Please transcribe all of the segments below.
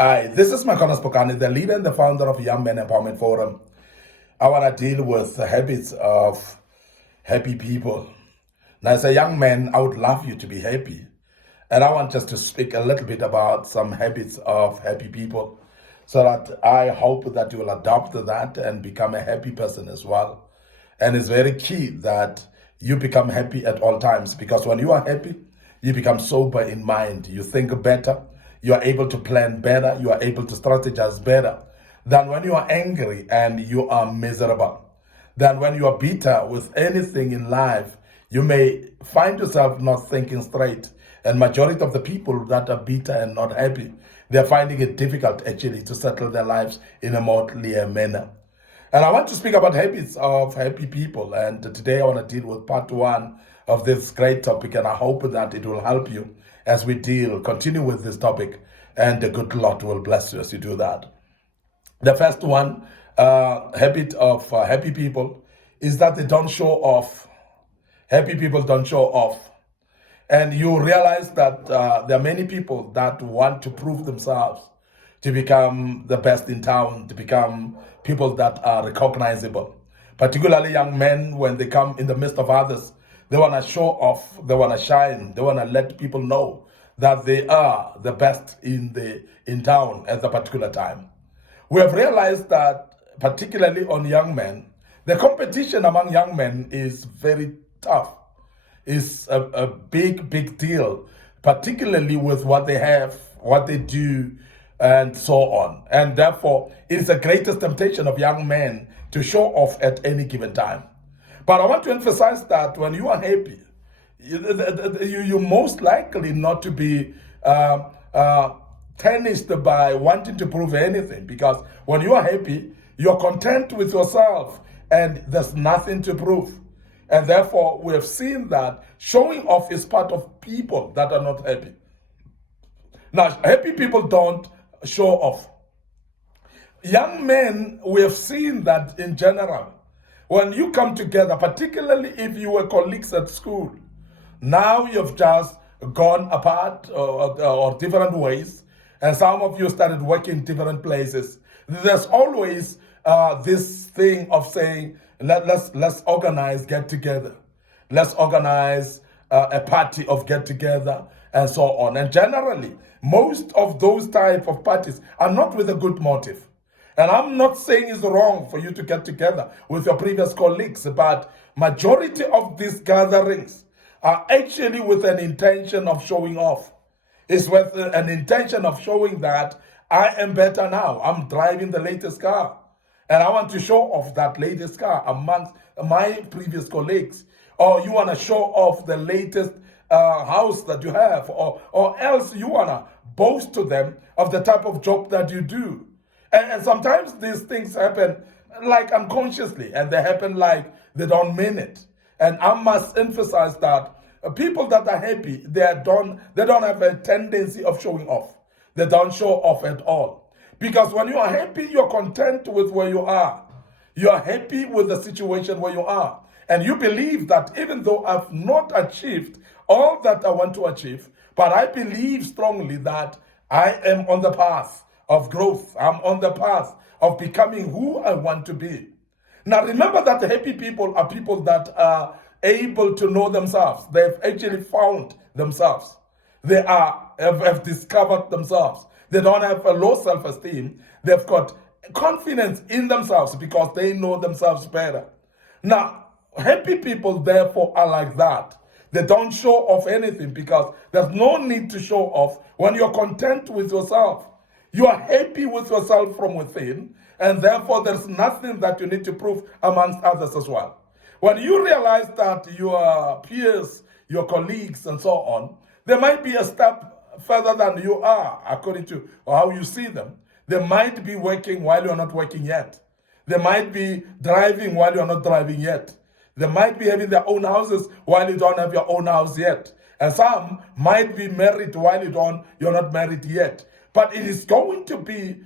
Hi, this is Micornus Phokane, the leader and the founder of Young Men Empowerment Forum. I want to deal with the habits of happy people. Now, as a young man, I would love you to be happy. And I want just to speak a little bit about some habits of happy people so that I hope that you will adopt that and become a happy person as well. And it's very key that you become happy at all times, because when you are happy, you become sober in mind. You think better. You are able to plan better. You are able to strategize better than when you are angry and you are miserable. Than when you are bitter with anything in life, you may find yourself not thinking straight. And majority of the people that are bitter and not happy, they're finding it difficult actually to settle their lives in a more clear manner. And I want to speak about habits of happy people. And today I want to deal with part one of this great topic. And I hope that it will help you as we continue with this topic. And the good Lord will bless you as you do that. The first one, habit of happy people, is that they don't show off. Happy people don't show off. And you realize that there are many people that want to prove themselves to become the best in town, to become people that are recognizable. Particularly young men, when they come in the midst of others, they want to show off, they want to shine, they want to let people know that they are the best in town at the particular time. We have realized that, particularly on young men, the competition among young men is very tough. It's a big deal, particularly with what they have, what they do, and so on. And therefore, it is the greatest temptation of young men to show off at any given time. But I want to emphasize that when you are happy, you're most likely not to be tarnished by wanting to prove anything, because when you are happy, you're content with yourself and there's nothing to prove. And therefore, we have seen that showing off is part of people that are not happy. Now, happy people don't show off. Young men, we have seen that in general. When you come together, particularly if you were colleagues at school, now you've just gone apart or different ways, and some of you started working in different places. There's always this thing of saying, let's organize get together. Let's organize a party of get together and so on. And generally, most of those type of parties are not with a good motive. And I'm not saying it's wrong for you to get together with your previous colleagues, but majority of these gatherings are actually with an intention of showing off. It's with an intention of showing that I am better now. I'm driving the latest car. And I want to show off that latest car amongst my previous colleagues. Or you want to show off the latest house that you have. Or else you want to boast to them of the type of job that you do. And sometimes these things happen like unconsciously. And they happen like they don't mean it. And I must emphasize that people that are happy, they don't have a tendency of showing off. They don't show off at all. Because when you are happy, you're content with where you are. You are happy with the situation where you are. And you believe that even though I've not achieved all that I want to achieve, but I believe strongly that I am on the path of growth. I'm on the path of becoming who I want to be. Now remember that happy people are people that are able to know themselves. They've actually found themselves. They have discovered themselves. They don't have a low self-esteem. They've got confidence in themselves because they know themselves better. Now, happy people, therefore, are like that. They don't show off anything because there's no need to show off when you're content with yourself. You are happy with yourself from within, and therefore there's nothing that you need to prove amongst others as well. When you realize that your peers, your colleagues, and so on, they might be a step further than you are, according to how you see them. They might be working while you're not working yet. They might be driving while you're not driving yet. They might be having their own houses while you don't have your own house yet. And some might be married while you're not married yet. But it is going to be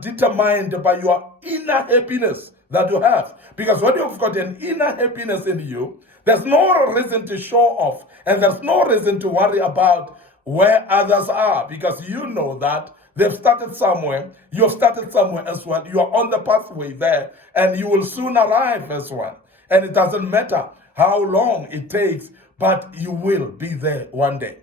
determined by your inner happiness that you have. Because when you've got an inner happiness in you, there's no reason to show off. And there's no reason to worry about where others are, because you know that They've started somewhere. You've started somewhere as well. You are on the pathway there, and you will soon arrive as well. And it doesn't matter how long it takes, but you will be there one day.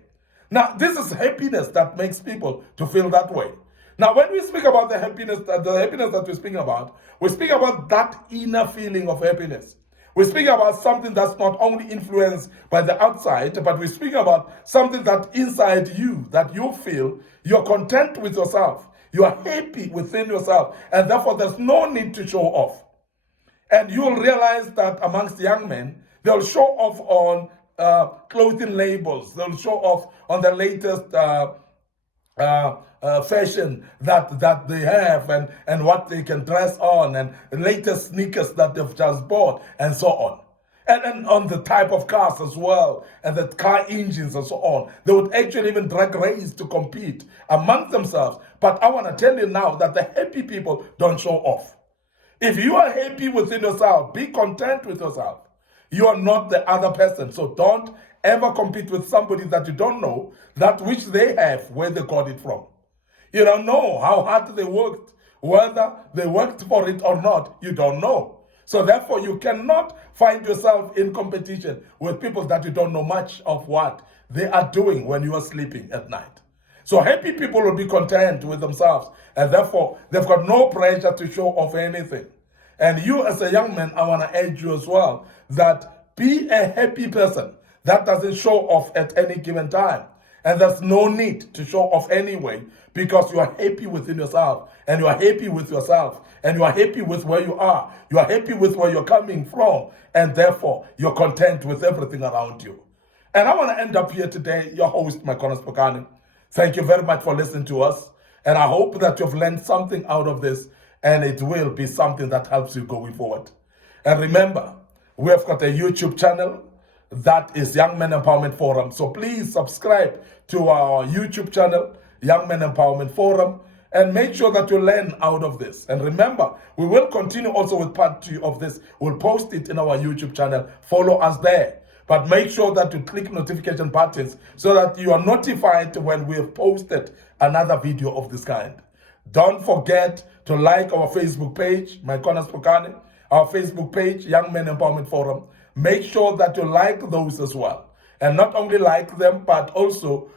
Now, this is happiness that makes people to feel that way. Now, when we speak about the happiness that we're speaking about, we speak about that inner feeling of happiness. We speak about something that's not only influenced by the outside, but we speak about something that inside you, that you feel you're content with yourself. You are happy within yourself, and therefore there's no need to show off. And you'll realize that amongst young men, they'll show off on clothing labels. They'll show off on the latest fashion that they have, and what they can dress on, and the latest sneakers that they've just bought, and so on. And on the type of cars as well, and the car engines and so on. They would actually even drag race to compete amongst themselves. But I want to tell you now that the happy people don't show off. If you are happy within yourself, be content with yourself. You are not the other person. So don't ever compete with somebody that you don't know that which they have, where they got it from. You don't know how hard they worked, whether they worked for it or not, you don't know. So therefore, you cannot find yourself in competition with people that you don't know much of what they are doing when you are sleeping at night. So happy people will be content with themselves, and therefore they've got no pressure to show off anything. And you as a young man, I want to urge you as well that be a happy person that doesn't show off at any given time. And there's no need to show off anyway, because you are happy within yourself, and you are happy with yourself, and you are happy with where you are. You are happy with where you're coming from, and therefore you're content with everything around you. And I want to end up here today, your host, Micornus Phokane. Thank you very much for listening to us, and I hope that you've learned something out of this, and it will be something that helps you going forward. And remember, we have got a YouTube channel that is Young Men Empowerment Forum. So please subscribe to our YouTube channel, Young Men Empowerment Forum, and make sure that you learn out of this. And remember, we will continue also with part 2 of this. We'll post it in our YouTube channel. Follow us there. But make sure that you click notification buttons so that you are notified when we have posted another video of this kind. Don't forget to like our Facebook page, Micornus Phokane, our Facebook page, Young Men Empowerment Forum. Make sure that you like those as well. And not only like them, but also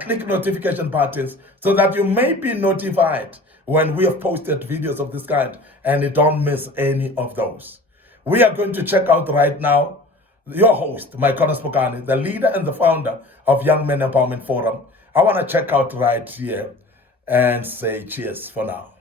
click notification buttons so that you may be notified when we have posted videos of this kind and you don't miss any of those. We are going to check out right now your host, Micornus Phokane, the leader and the founder of Young Men Empowerment Forum. I want to check out right here and say cheers for now.